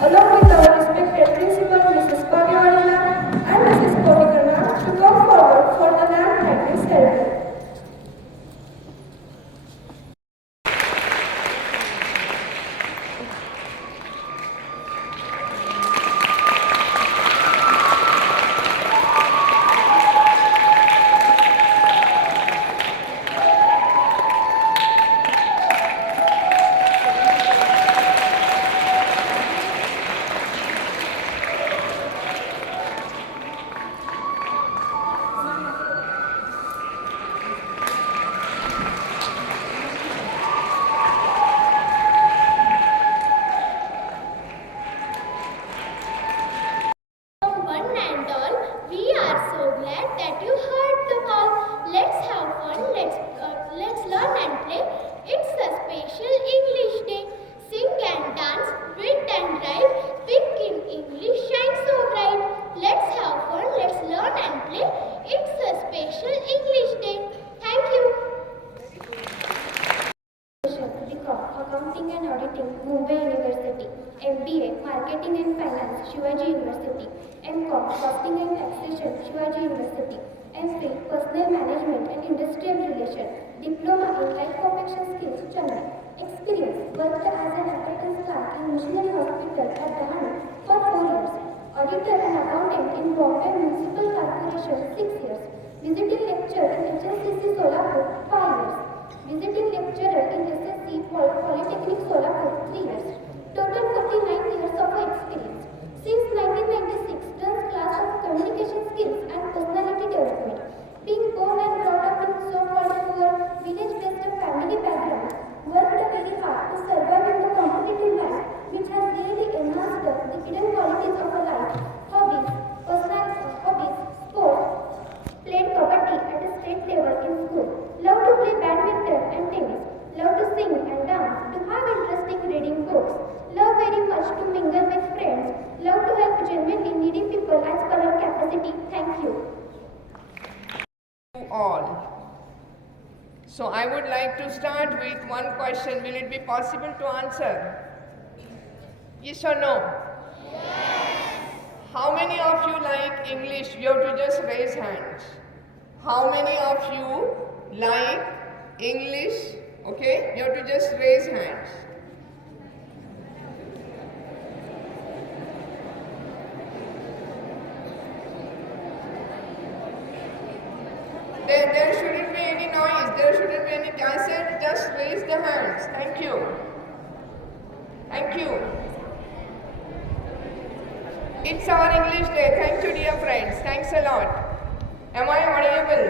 Along with our respected principal, Mrs. Pagliarella and Mrs. Konikana, to come forward for the land titling ceremony. One and all, we are so glad that you heard the call. Let's have fun, let's learn and play. It's a special English day. Sing and dance, read and write. Speak in English, shine so bright. Let's have fun, let's learn and play. It's a special English day. Thank you. BCom Accounting and Auditing, Mumbai University. MBA Marketing and Finance, Shivaji University. MCom Costing and Taxation, Shivaji University. MPhil Personal Management and Industrial Relations. Diploma in Light Confection Skills, Chennai. Experience worked as an apprentice clerk in Missionary Hospital at Dahanu for 4 years. Auditor and accountant in Bombay Municipal Corporation 6 years. Visiting lecturer in HSCC Solapur 5 years. Visiting lecturer in SSC Polytechnic Solapur 3 years. Total 49 years of experience. Since 1996, runs class of communication skills and personality development. Being born and brought up in so-called poor village-based family background, worked very hard to survive in the competitive life, which has really enhanced the hidden qualities of a life. Hobbies, sport, played kabaddi at a state level in school. Love to play badminton and tennis. Love to sing and dance. To have interest in reading books. Love very much to mingle with friends. Love to help genuinely needy people as per our capacity. Thank you. All. So I would like to start with one question. Will it be possible to answer? Yes or no? Yes. How many of you like English? You have to just raise hands. How many of you like English? Okay, you have to just raise hands. There shouldn't be any noise, there shouldn't be any cassette, just raise the hands. Thank you. Thank you. It's our English day. Thank you, dear friends. Thanks a lot. Am I audible?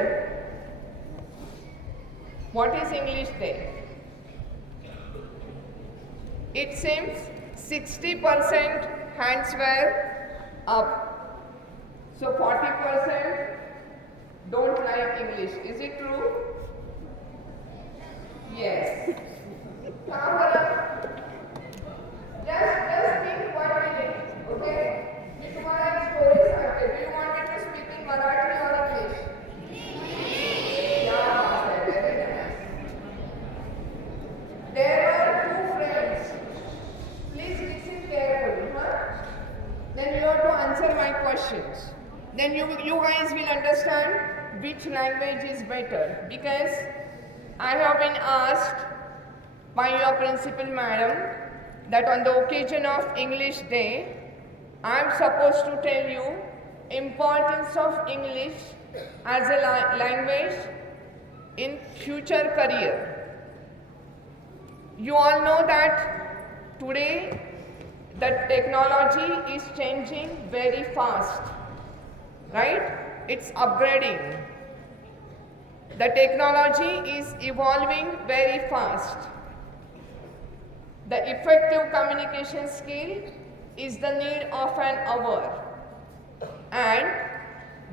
What is English day? It seems 60% hands were up. So 40% don't like English. Is it true? Yes. Just think 1 minute, okay? मैं तुम्हारा एक story start कर. Do you want me to speak in Marathi or English? Yeah, very nice. There are two friends. Please listen carefully, huh? Then you have to answer my questions. Then you guys will understand which language is better, because I have been asked by your principal madam that on the occasion of English Day, I am supposed to tell you importance of English as a language in future career. You all know that today the technology is changing very fast, right? It's upgrading. The technology is evolving very fast. The effective communication skill is the need of an hour. And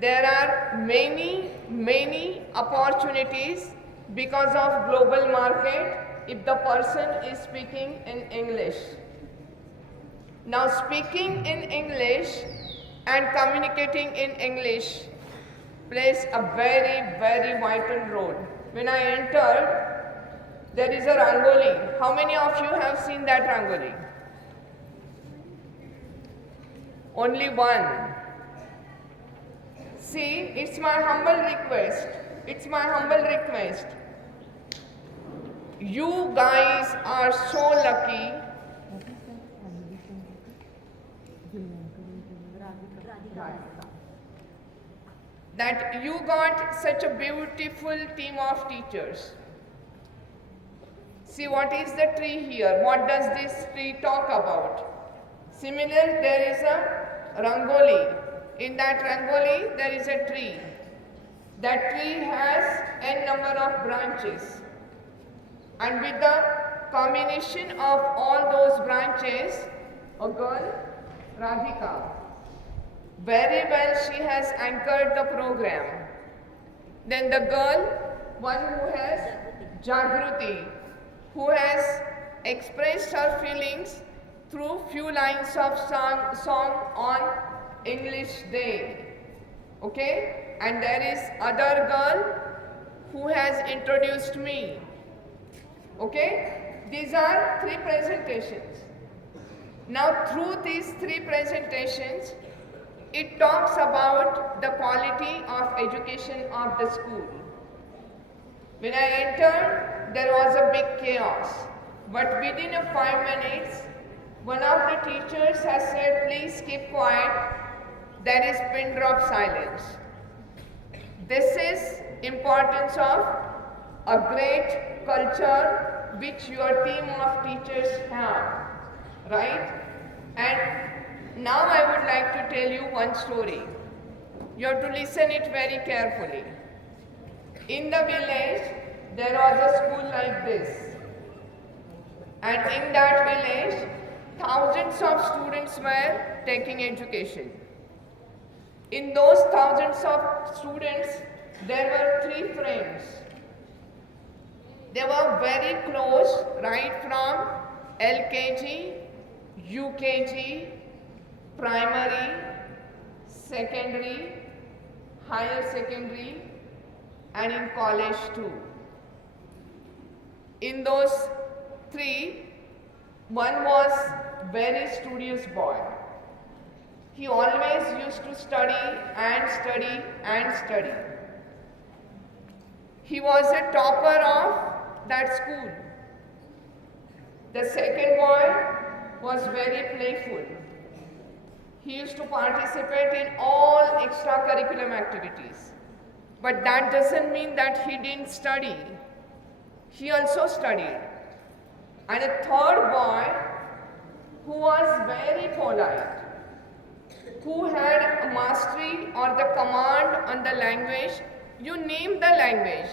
there are many opportunities because of global market if the person is speaking in English. Now speaking in English and communicating in English plays a very vital role. When I entered, there is a Rangoli. How many of you have seen that Rangoli? Only one. See, it's my humble request. It's my humble request. You guys are so lucky that you got such a beautiful team of teachers. See, what is the tree here? What does this tree talk about? Similar, there is a Rangoli. In that Rangoli, there is a tree. That tree has n number of branches. And with the combination of all those branches, a girl, Radhika, very well she has anchored the program. Then the girl, one who has Jagruti, who has expressed her feelings through few lines of song on English Day. Okay? And there is other girl who has introduced me. Okay? These are 3 presentations. Now through these 3 presentations, it talks about the quality of education of the school. When I entered, there was a big chaos. But within 5 minutes, one of the teachers has said, please keep quiet. There is pin drop silence. This is importance of a great culture which your team of teachers have, right? And now I would like to tell you one story. You have to listen it very carefully. In the village, there was a school like this. And in that village, thousands of students were taking education. In those thousands of students, there were 3 friends. They were very close, right from LKG, UKG, primary, secondary, higher secondary, and in college too. In those 3, one was very studious boy. He always used to study and study and study. He was a topper of that school. The second boy was very playful. He used to participate in all extracurricular activities. But that doesn't mean that he didn't study. He also studied. And a third boy who was very polite, who had a mastery or the command on the language. You name the language.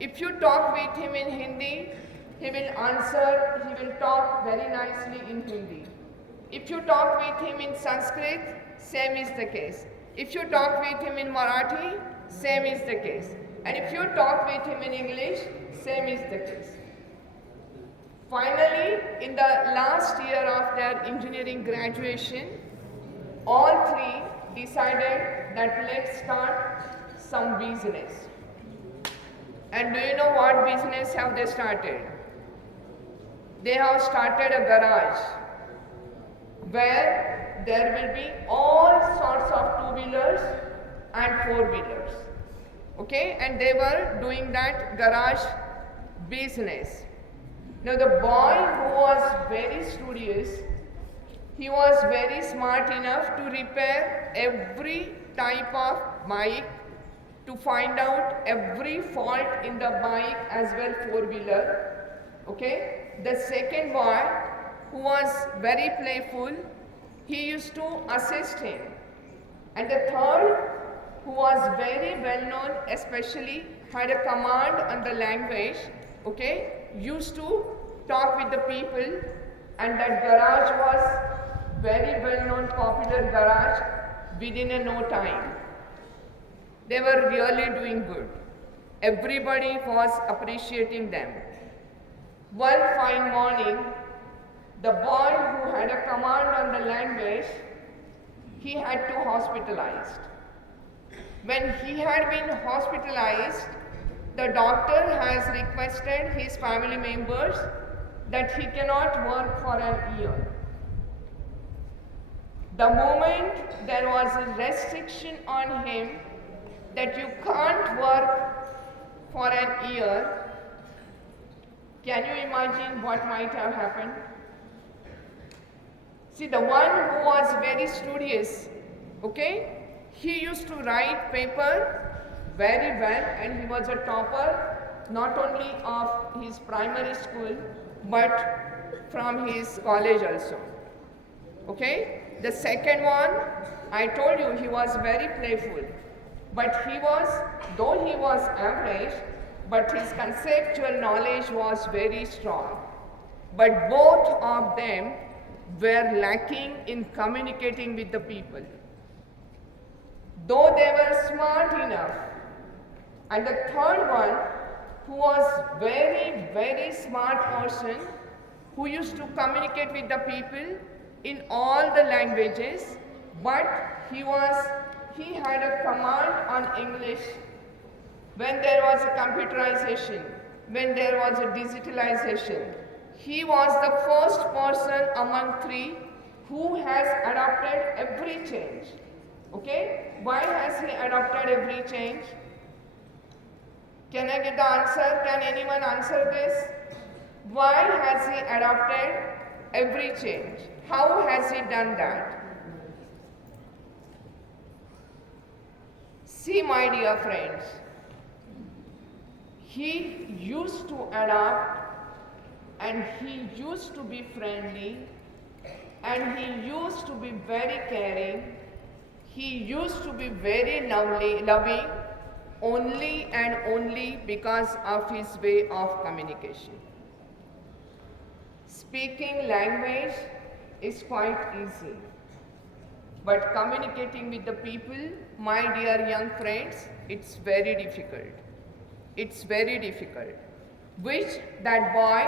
If you talk with him in Hindi, he will answer, he will talk very nicely in Hindi. If you talk with him in Sanskrit, same is the case. If you talk with him in Marathi, same is the case. And if you talk with him in English, same is the case. Finally, in the last year of their engineering graduation, all 3 decided that let's start some business. And do you know what business have they started? They have started a garage where there will be all sorts of 2-wheelers and 4-wheelers. Okay? And they were doing that garage business. Now the boy who was very studious, he was very smart enough to repair every type of bike, to find out every fault in the bike as well 4-wheeler. Okay? The second boy, who was very playful, he used to assist him. And the third, who was very well known, especially had a command on the language, okay, used to talk with the people, and that garage was very well known, popular garage within a no time. They were really doing good. Everybody was appreciating them. One fine morning, the boy who had a command on the language, he had to hospitalized. When he had been hospitalized, the doctor has requested his family members that he cannot work for an year. The moment there was a restriction on him that you can't work for an year, can you imagine what might have happened? See, the one who was very studious, okay, he used to write paper very well, and he was a topper not only of his primary school but from his college also. Okay? The second one, I told you he was very playful, but he was, though he was average, but his conceptual knowledge was very strong. But both of them were lacking in communicating with the people. Though they were smart enough. And the third one, who was very, very smart person, who used to communicate with the people in all the languages, but he had a command on English when there was a computerization, when there was a digitalization. He was the first person among three who has adopted every change. Okay? Why has he adopted every change? Can I get the answer? Can anyone answer this? Why has he adopted every change? How has he done that? See, my dear friends, he used to adapt, and he used to be friendly, and he used to be very caring. He used to be very loving, only and only because of his way of communication. Speaking language is quite easy, but communicating with the people, my dear young friends, it's very difficult. It's very difficult. Which that boy,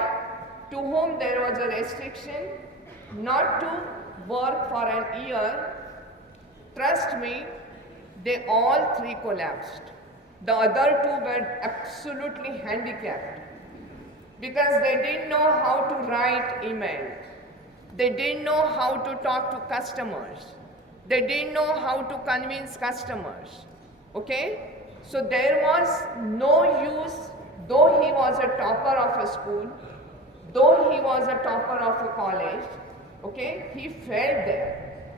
to whom there was a restriction not to work for an year, trust me, they all three collapsed. The other two were absolutely handicapped because they didn't know how to write email. They didn't know how to talk to customers. They didn't know how to convince customers. Okay? So there was no use, though he was a topper of a school, though he was a topper of a college, okay, he failed there.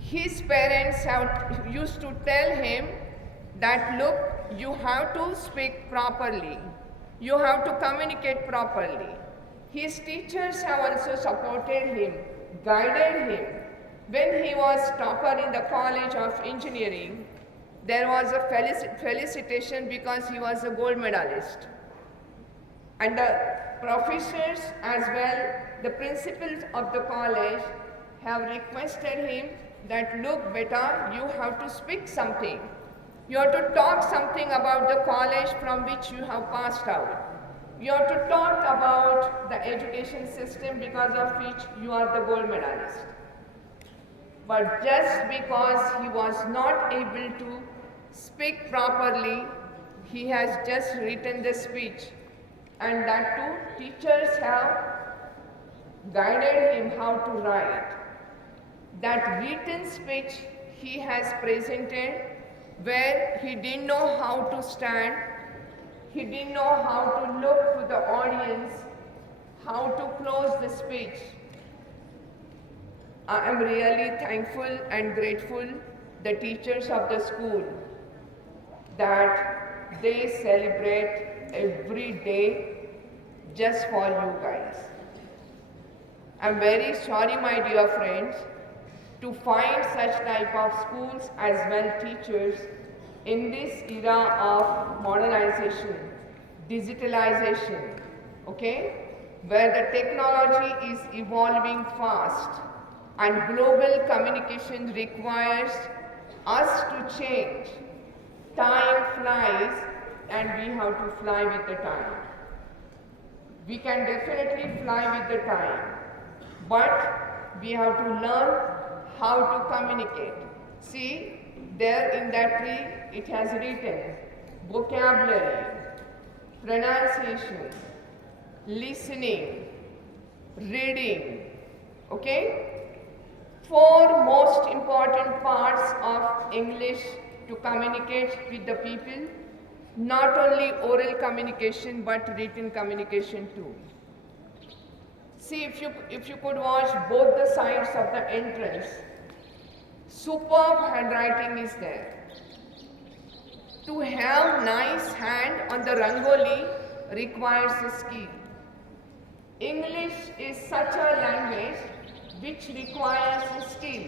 His parents used to tell him that, look, you have to speak properly. You have to communicate properly. His teachers have also supported him, guided him. When he was topper in the College of Engineering, there was a felicitation because he was a gold medalist. And the professors as well, the principals of the college have requested him that, look, beta, you have to speak something. You have to talk something about the college from which you have passed out. You have to talk about the education system because of which you are the gold medalist. But just because he was not able to speak properly, he has just written the speech. And that too, teachers have guided him how to write. That written speech he has presented where he didn't know how to stand, he didn't know how to look to the audience, how to close the speech. I am really thankful and grateful the teachers of the school that they celebrate every day just for you guys. I'm very sorry, my dear friends, to find such type of schools as well teachers in this era of modernization, digitalization, okay, where the technology is evolving fast and global communication requires us to change. Time flies and we have to fly with the time. We can definitely fly with the time, but we have to learn how to communicate. See, there in that tree it has written vocabulary, pronunciation, listening, reading, okay? 4 most important parts of English to communicate with the people, not only oral communication but written communication too. See, if you could watch both the sides of the entrance, superb handwriting is there. To have nice hand on the rangoli requires a skill. English is such a language which requires a skill.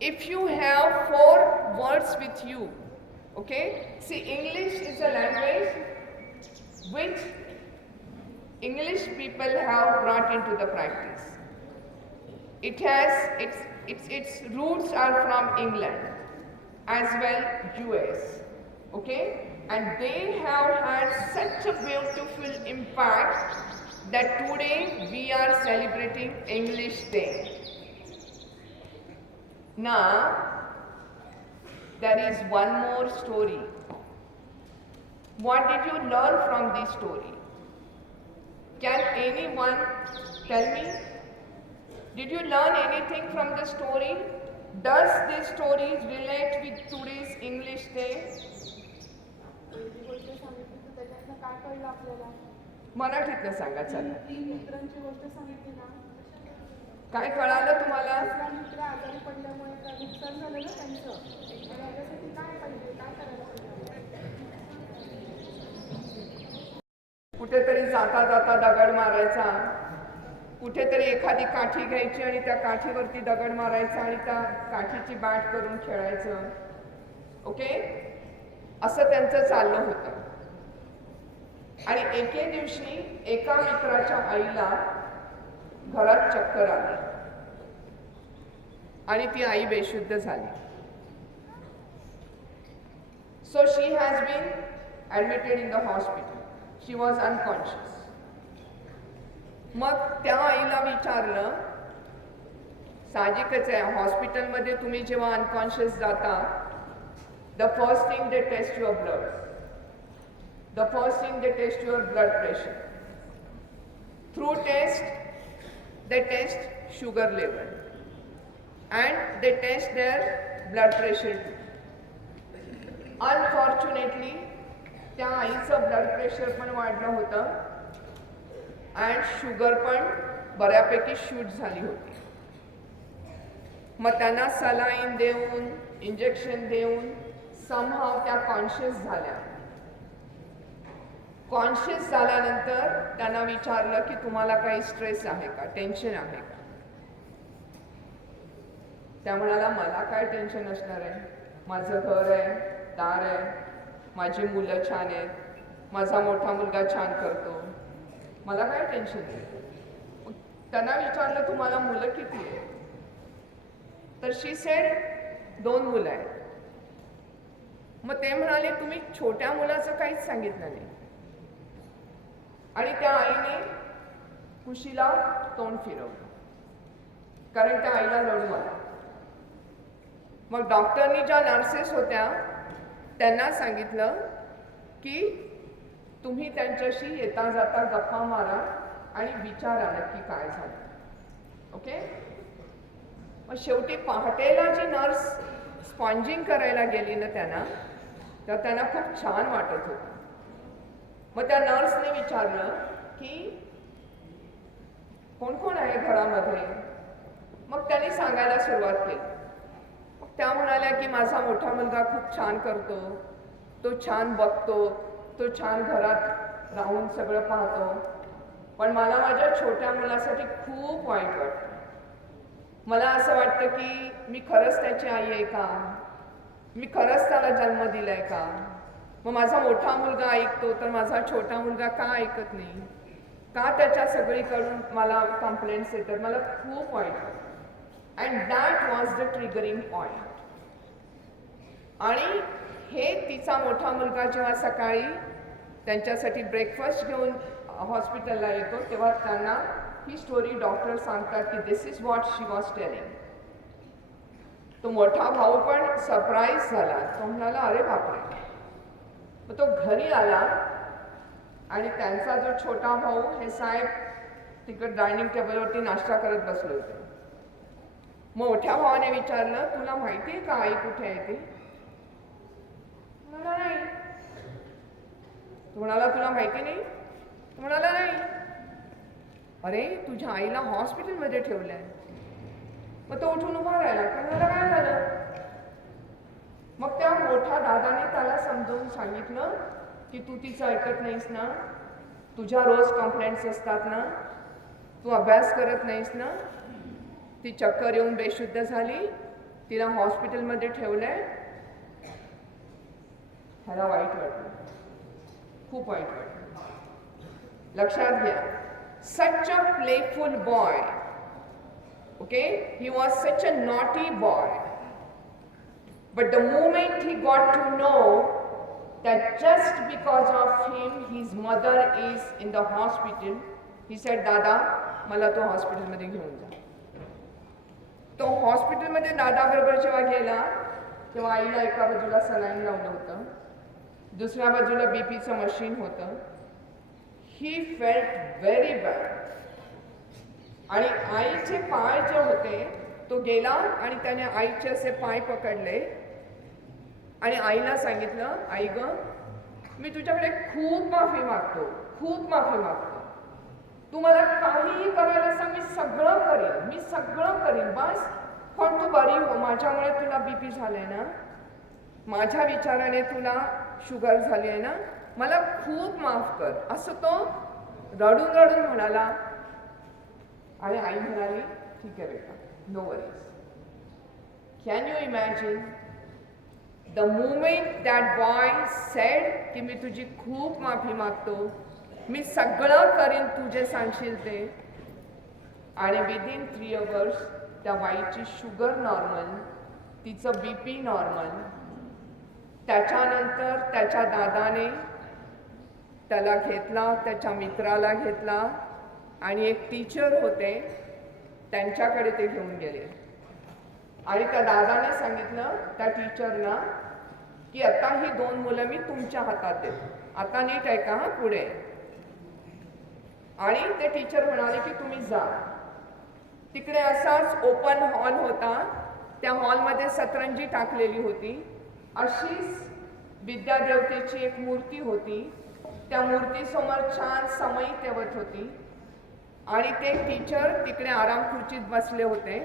If you have 4 words with you, okay? See, English is a language which English people have brought into the practice. It has its roots are from England as well US, okay? And they have had such a beautiful impact that today we are celebrating English Day. Now, there is one more story. What did you learn from this story? Can anyone tell me? Did you learn anything from the story? Does this story relate with today's English Day? मराठीतनं सांगा चला. काय कळालं तुम्हाला? कुठेतरी जाता जाता दगड मारायचा, कुठेतरी एखादी काठी घ्यायची आणि त्या काठीवरती दगड मारायचा आणि त्या काठीची बॅट करून खेळायचं, ओके? असं त्यांचं चाललं होतं. आणि एके दिवशी एका मित्राच्या आईला घरात चक्कर आली आणि ती आई बेशुद्ध झाली. So she has been admitted in the hospital. She was unconscious. मग त्या आईला विचारलं, साहजिकच आहे हॉस्पिटलमध्ये तुम्ही जेव्हा अनकॉन्शियस जाता, the first thing they test your blood. The first thing they test your blood pressure. Through test, they test sugar level and they test their blood pressure too. Unfortunately, त्या आईचं ब्लड प्रेशर पण वाढलं होतं आणि sugar पण बऱ्यापैकी shoot झाली होती. मग त्यांना सलाईन देऊन, इंजेक्शन देऊन समहाव त्या कॉन्शियस झाल्या. कॉन्शियस झाल्यानंतर त्यांना विचारलं की तुम्हाला काही स्ट्रेस आहे का, टेन्शन आहे का? त्या म्हणाला मला काय टेन्शन असणार आहे, माझं घर आहे, दार आहे, माझी मुलं छान आहेत, माझा मोठा मुलगा छान करतो, मला काय टेन्शन नाही. त्यांना विचारलं तुम्हाला मुलं किती आहेत? तर शी सेड 2 मुलं आहेत. मग ते म्हणाले तुम्ही छोट्या मुलाचं काहीच सांगितलं नाही. आणि त्या आईने खुशीला तोंड फिरवलं कारण त्या आईला रडू आलं. मग डॉक्टरनी ज्या नर्सेस होत्या त्यांना सांगितलं की तुम्ही त्यांच्याशी येता जाता गप्पा मारा आणि विचारा नक्की काय झालं, ओके? मग शेवटी पहाटेला जी नर्स स्पॉन्जिंग करायला गेली ना त्यांना, तर त्यांना खूप छान वाटत होतं. मग त्या नर्सने विचारलं की कोण कोण आहे घरामध्ये? मग त्यांनी सांगायला सुरुवात केली. मग त्या म्हणाल्या की माझा मोठा मुलगा खूप छान करतो, तो छान बघतो, तो छान घरात राहून सगळं पाहतो, पण मला माझ्या छोट्या मुलासाठी खूप वाईट वाटतं. मला असं वाटतं की मी खरंच त्याची आई आहे का, मी खरंच त्याला जन्म दिलाय का. मग माझा मोठा मुलगा ऐकतो तर माझा छोटा मुलगा का ऐकत नाही, का त्याच्या सगळीकडून मला कंप्लेंट्स येतात. मला खूप वाईट वाटतं. And that was the triggering point. आणि हे तिचा मोठा मुलगा जेव्हा सकाळी त्यांच्यासाठी ब्रेकफास्ट घेऊन हॉस्पिटलला येतो तेव्हा त्यांना ही स्टोरी डॉक्टर सांगतात की this is what she was telling. तो मोठा भाऊ पण सरप्राईज झाला. तो म्हणाला अरे बापरे. मग तो घरी आला आणि त्यांचा जो छोटा भाऊ हे साहेब तिकडे डायनिंग टेबलवरती नाश्ता करत बसले होते. मोठ्या भावाने विचारलं तुला माहिती आहे का आई कुठे आहे ती. म्हणाला नाही. तो म्हणाला तुला माहिती नाही. तो म्हणाला नाही. अरे तुझ्या आईला हॉस्पिटलमध्ये ठेवलंय. मग तो उठून उभा राहिला. म्हणाला काय झालं. मग त्या मोठ्या दादाने त्याला समजावून सांगितलं की तू तिचं ऐकत नाहीस ना, तुझ्या रोज कंप्लेंट्स असतात ना, तू अभ्यास करत नाहीस ना, ती चक्कर येऊन बेशुद्ध झाली, तिला हॉस्पिटलमध्ये ठेवलंय. ह्याला वाईट वाटलं, खूप वाईट वाटलं. लक्षात घ्या, such a playful boy, okay, he was such a naughty boy. But the moment he got to know that just because of him his mother is in the hospital, he said, दादा मला तो हॉस्पिटलमध्ये घेऊन जा. तो हॉस्पिटलमध्ये दादाबरोबर जेव्हा गेला तेव्हा आईला एका बाजूला सलाईन लावलं होतं, दुसऱ्या बाजूला बीपीचं मशीन होतं. He felt very bad. आणि आईचे पाय जे होते तो गेला आणि त्याने आईचे असे पाय पकडले आणि आईला सांगितलं, आई ग मी तुझ्याकडे खूप माफी मागतो, खूप माफी मागतो. तू मला काहीही करायला सांग, मी सगळं करीन, मी सगळं करीन, बस पण तू बरी हो. माझ्यामुळे तुला बीपी झालंय ना, माझ्या विचाराने तुला शुगर झाली आहे ना, मला खूप माफ कर. असं तो रडून रडून म्हणाला. आणि आई म्हणाली ठीक आहे बेटा, no worries. Can you imagine the moment that boy said की मी तुझी खूप माफी मागतो, मी सगळं करीन तू जे सांगशील ते. आणि विदिन 3 hours त्या बाईची शुगर नॉर्मल, तिचं बीपी नॉर्मल. त्याच्यानंतर त्याच्या दादाने त्याला घेतला, त्याच्या मित्राला घेतला आणि एक टीचर होते त्यांच्याकडे ते घेऊन गेले. आणि त्या दादाने सांगितलं त्या टीचरना की आता ही 2 मुलं मी तुमच्या हातात देतो, आता नीट ऐका हा पुढे. आणि ते टीचर म्हणाले की तुम्ही जा. तिकडे असाच ओपन हॉल होता, त्या हॉलमध्ये सतरंजी टाकलेली होती. अशीच विद्यादेवतेची एक मूर्ती होती, त्या मूर्तीसमोर छान समई तेवत होती. आणि ते टीचर तिकडे आराम खुर्चीत बसले होते.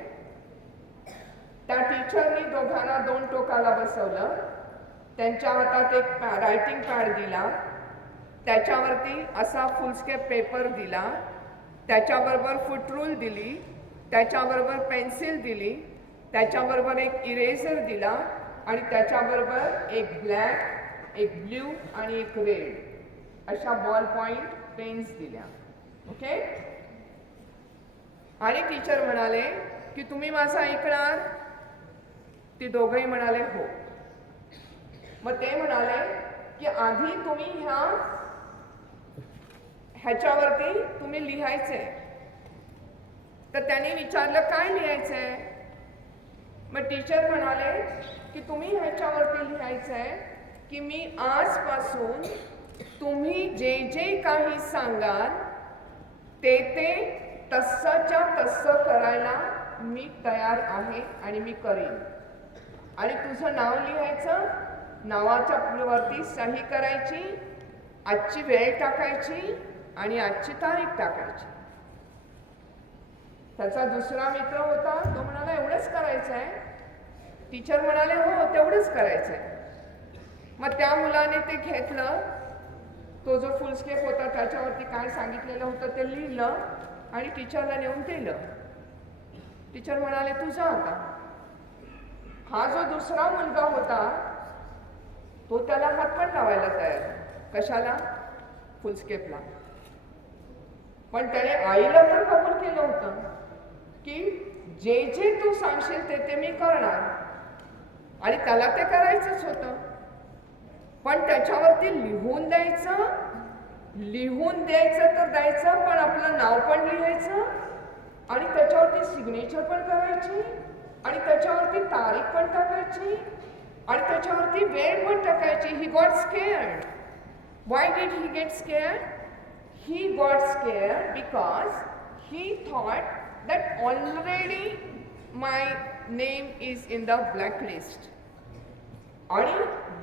त्या टीचरनी दोघांना 2 टोकाला बसवलं, त्यांच्या हातात एक रायटिंग पॅड दिला, त्याच्यावरती असा फुलस्केप पेपर दिला, त्याच्याबरोबर फुटरूल दिली, त्याच्याबरोबर पेन्सिल दिली, त्याच्याबरोबर एक इरेझर दिला आणि त्याच्याबरोबर एक ब्लॅक, एक ब्ल्यू आणि एक रेड अशा बॉल पॉइंट पेन्स दिल्या. ओके. आणि टीचर म्हणाले की तुम्ही माझं ऐकणार. ती दोघंही म्हणाले हो. मग ते म्हणाले की आधी तुम्ही ह्याच्यावरती तुम्ही लिहायचंय. तर त्याने विचारलं काय लिहायचंय. मग टीचर म्हणाले की तुम्ही ह्याच्यावरती लिहायचंय की मी आजपासून तुम्ही जे जे काही सांगाल ते तसंच्या तसं करायला मी तयार आहे आणि मी करीन. आणि तुझं नाव लिहायचं, नावाच्या वरती सही करायची, आजची वेळ टाकायची आणि आजची तारीख टाकायची. त्याचा दुसरा मित्र होता, तो म्हणाला एवढंच करायचं आहे. टीचर म्हणाले हो तेवढंच करायचं आहे. मग त्या मुलाने ते घेतलं तो जो फुल स्केप होता त्याच्यावरती काय सांगितलेलं होतं ते लिहिलं आणि टीचरला नेऊन दिलं. टीचर म्हणाले तू जा आता. हा जो दुसरा मुलगा होता तो त्याला हात पण लावायला तयार. कशाला? Full scapula. पण त्याने आईला तर कबूल केलं होतं की जे जे तू सांगशील ते मी करणार, आणि त्याला ते करायचंच होतं. पण त्याच्यावरती लिहून द्यायचं तर द्यायचं, पण आपलं नाव पण लिहायचं आणि त्याच्यावरती सिग्नेचर पण करायची आणि त्याच्यावरती तारीख पण टाकायची आणि त्याच्यावरती वेळ पण टाकायची. He got scared. Why did he get scared? He got scared because he thought that already my name is in the blacklist. आणि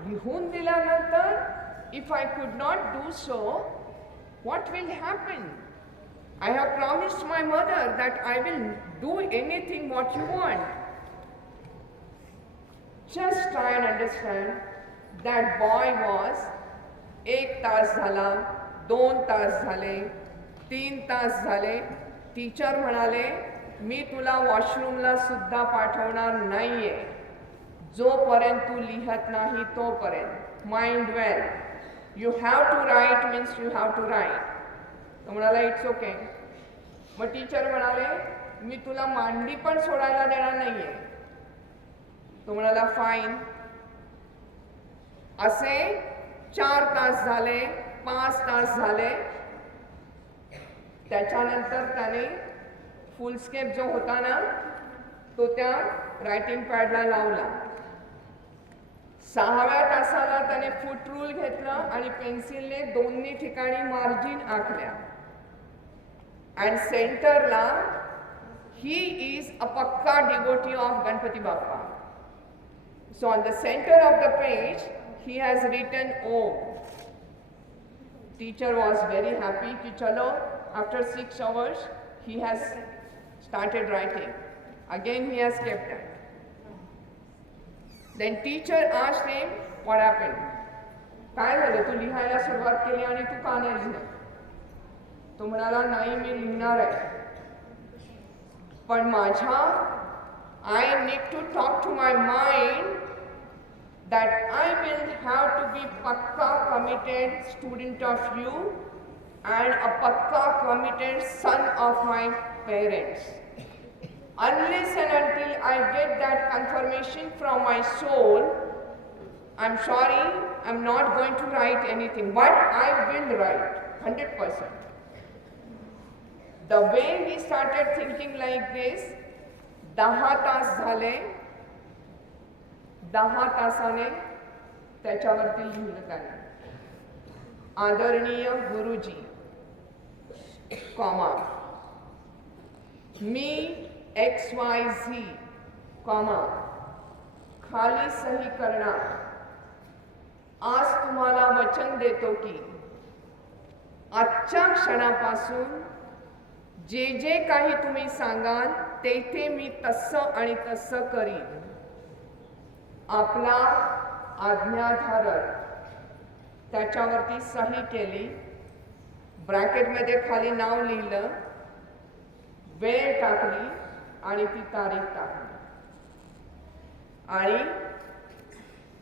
लिहून दिल्यानंतर if I could not do so, what will happen? I have promised my mother that I will do anything what you want. Just try and understand that boy was 1 तास झाला, 2 तास झाले, 3 तास झाले. Teacher म्हणाले मी तुला वॉशरूमला सुद्धा पाठवणार नाहीये जोपर्यंत तू लिहत नाही तोपर्यंत. Mind well, you have to write means you have to write. तो म्हणाला इट्स ओके. मग टीचर म्हणाले मी तुला मांडी पण सोडायला देणार नाहीये. तो म्हणाला फाईन. असे 4 तास झाले, 5 तास झाले. त्याच्यानंतर त्याने फुल स्केप जो होता ना तो त्या रायटिंग पॅडला लावला. 6व्या तासाला त्याने फुट रूल घेतला आणि पेन्सिलने दोन्ही ठिकाणी मार्जिन आखल्या. आणि सेंटरला ही इज अ पक्का devotee of Ganpati Bappa. So on the centre of the page he has written Om. Teacher was very happy कि चलो after 6 hours he has started writing. Again he has kept it. Then teacher asked him what happened. काय झालं? तू लिहायला सुरुवात केली आणि तू का नाही लिहिलं? तो म्हणाला नाही मी लिहिणार आहे, पण माझ्या I need to talk to my mind that I will have to be pakka committed student of you and a pakka committed son of my parents. Unless and until I get that confirmation from my soul, I'm sorry, I'm not going to write anything, but I will write 100%. The way he started thinking like this, 10 तास झाले. 10 तासाने त्याच्यावरती लिहिलं त्याने आदरणीय गुरुजी, comma मी XYZ, comma खाली सही करणार. आज तुम्हाला वचन देतो की आजच्या क्षणापासून जे जे काही तुम्ही सांगाल ते मी तसं आणि तसं करीन. आपला आज्ञाधारक त्याच्यावरती सही केली. ब्रॅकेटमध्ये खाली नाव लिहिलं, वेळ टाकली आणि ती तारीख टाकली. आणि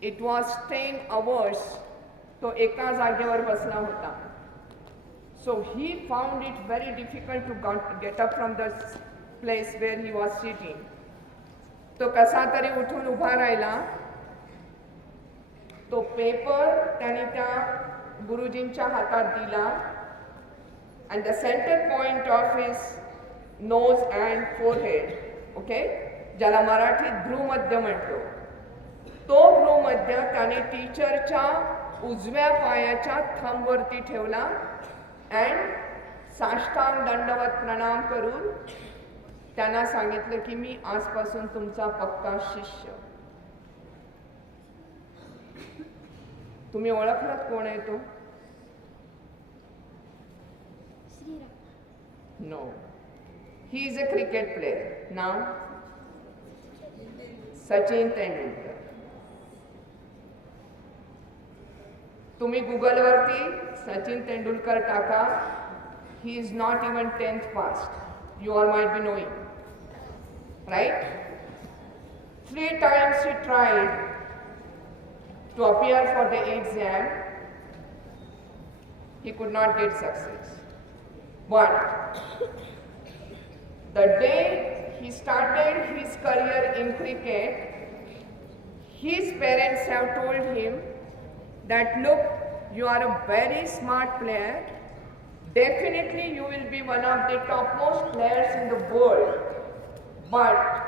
इट वॉज 10 hours तो एका जागेवर बसला होता. So he found it very difficult to get up from the place where he was sitting. तो कसा तरी उठून उभा राहिला. तो पेपर त्याने त्या गुरुजींच्या हातात दिला. and the center point of his nose and forehead, okay, ज्याला मराठीत भ्रूमध्य म्हणतो, तो भ्रूमध्य त्याने टीचरच्या उजव्या पायाच्या थंबवरती ठेवला and साष्टांग दंडवत प्रणाम करून त्यांना सांगितलं की मी आजपासून तुमचा पक्का शिष्य. तुम्ही ओळखलात कोण आहे तो? No. He is a cricket player. Now, Sachin Tendulkar. तुम्ही गुगलवरती Sachin Tendulkar Taka, he is not even 10th passed. You all might be knowing. Right? 3 times he tried to appear for the exam. He could not get success. But the day he started his career in cricket, his parents have told him that look, you are a very smart player. Definitely you will be one of the topmost players in the world. But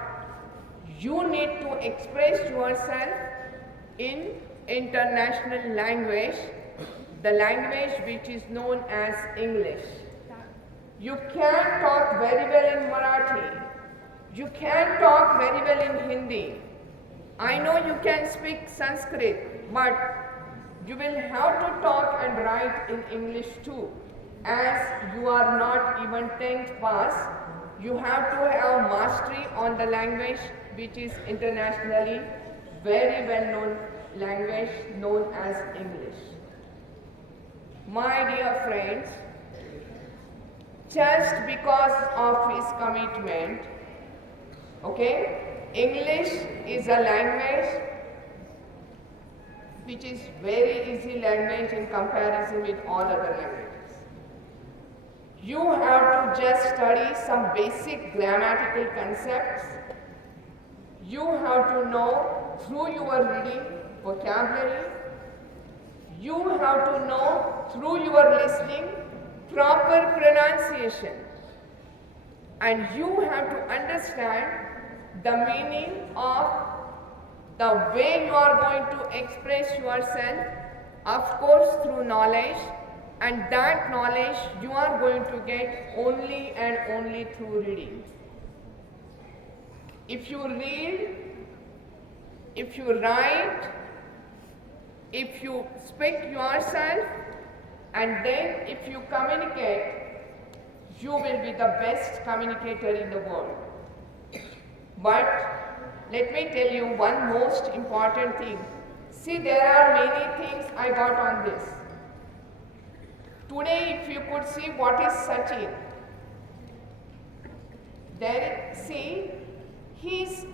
you need to express yourself in international language, the language which is known as English. You can talk very well in Marathi. You can talk very well in Hindi. I know you can speak Sanskrit, but you will have to talk and write in English too. As you are not even 10th pass, you have to have mastery on the language which is internationally very well known language known as English. My dear friends, just because of his commitment, okay, English is a language which is very easy language in comparison with all other languages. You have to just study some basic grammatical concepts. You have to know through your reading vocabulary. You have to know through your listening proper pronunciation. And you have to understand the meaning of the way you are going to express yourself, of course through knowledge, and that knowledge you are going to get only and only through reading. If you read, if you write, if you speak yourself, and then if you communicate, you will be the best communicator in the world. But let me tell you one most important thing. See, there are many things I got on this. Today, if you could see what is Sachin, there, see, he's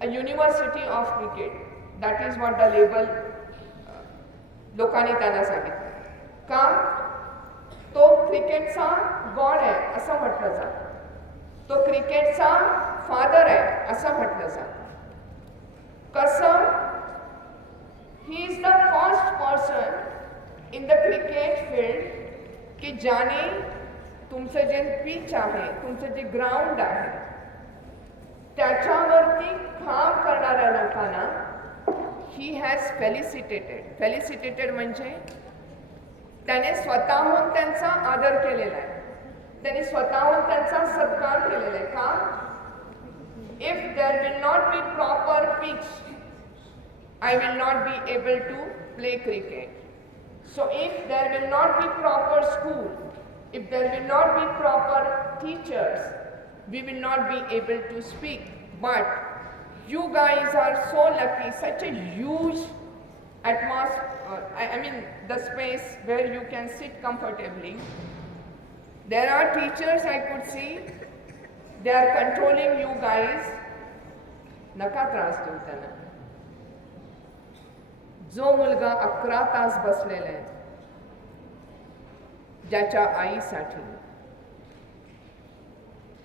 a university of cricket. That is what the label लोकांनी त्यांना सांगितलं. का? तो क्रिकेटचा God आहे असं म्हटलं जातं. तो क्रिकेटचा फादर आहे असं म्हटलं जातं. कसं? He is the first person in the cricket field की ज्याने तुमचं जे पिच आहे, तुमचं जे ग्राउंड आहे, त्याच्यावरती काम करणाऱ्या लोकांना ही हॅज फेलिसिटेटेड म्हणजे त्याने स्वतःहून त्यांचा आदर केलेला आहे, त्याने स्वतःहून त्यांचा सत्कार केलेला आहे. का? If there will not be proper pitch, I will not be able to play cricket. So if there will not be proper school, if there will not be proper teachers, we will not be able to speak. But you guys are so lucky, such a huge atmosphere, I mean the space where you can sit comfortably. There are teachers I could see, they are controlling you guys. Naka त्रास देऊ त्यांना. जो मुलगा 11 तास बसलेला आहे ज्याच्या आईसाठी,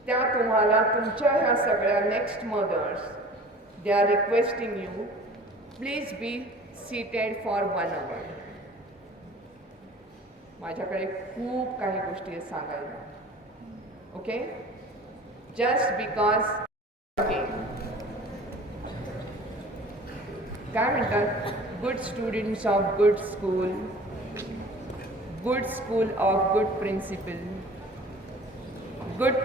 त्या तुम्हाला तुमच्या ह्या सगळ्या next mothers, they are requesting you, please be seated for 1 hour. माझ्याकडे खूप काही गोष्टी सांगायला. ओके, जस्ट बिकॉज ओके काय म्हणतात, good students of good school of good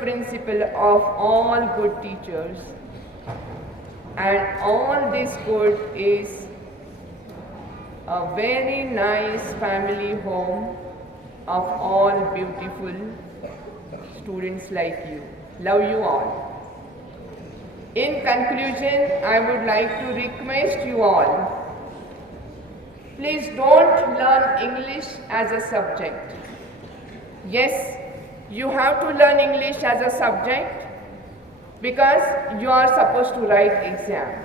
principle of all good teachers, and all this good is a very nice family home of all beautiful students like you. Love you all. In conclusion, I would like to request you all Please don't learn English as a subject. Yes, you have to learn English as a subject because you are supposed to write exam.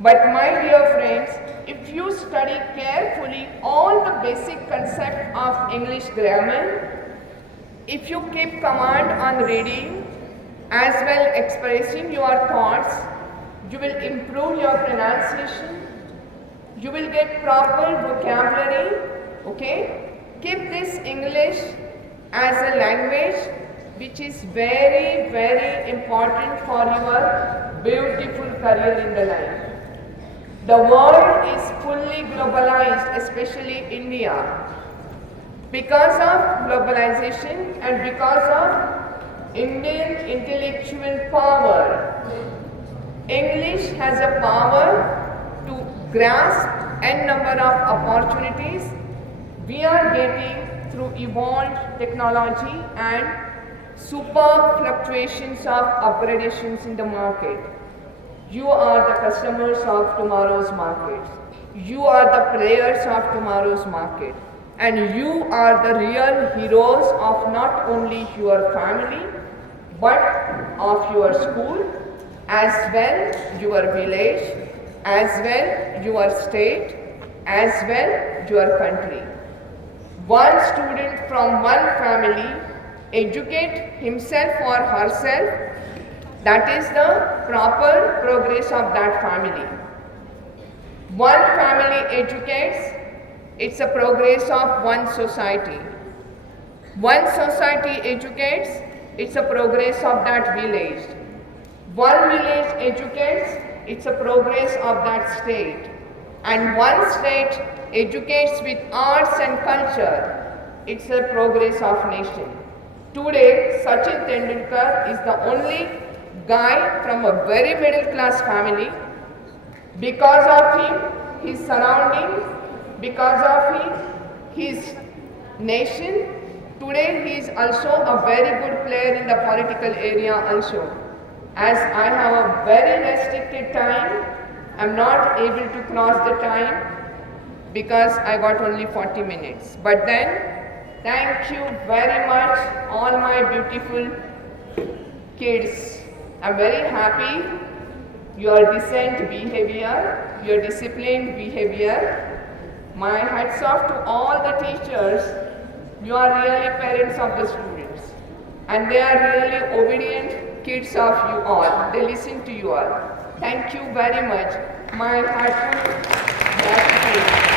But my dear friends, if you study carefully all the basic concept of English grammar, if you keep command on reading as well expressing your thoughts, you will improve your pronunciation, you will get proper vocabulary, okay? Keep this English as a language which is very, very important for your beautiful career in the life. The world is fully globalized, especially India. Because of globalization and because of Indian intellectual power, English has a power to grasp n number of opportunities we are getting through evolved technology and superb fluctuations of upgradations in the market. You are the customers of tomorrow's market. You are the players of tomorrow's market. And you are the real heroes of not only your family, but of your school, as well your village, as well your state, as well your country. One student from one family educate himself or herself, that is the proper progress of that family. One family educates, it's a progress of one society. One society educates, it's a progress of that village. One village educates, it's a progress of that state. And one state educates with arts and culture, it's a progress of nation. Today, Sachin Tendulkar is the only guy from a very middle class family. Because of him, his surroundings, because of his nation, today he is also a very good player in the political area also. As I have a very restricted time, I am not able to cross the time because I got only 40 minutes. But then, thank you very much all my beautiful kids. I am very happy your decent behavior, your disciplined behavior. My hats off to all the teachers. You are really parents of the students. And they are really obedient kids of you all. They listen to you all. Thank you very much. My heartful gratitude.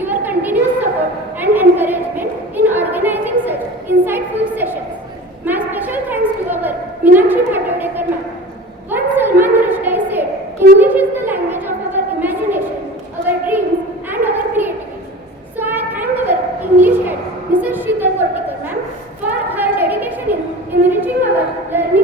Your continuous support and encouragement in organizing such insightful sessions. My special thanks to our Meenakshi Bhatodekar ma'am. Once Salman Rushdie said, English is the language of our imagination, our dreams and our creativity. So I thank our English head, Mrs. Sheetal Kortikar ma'am, for her dedication in enriching our learning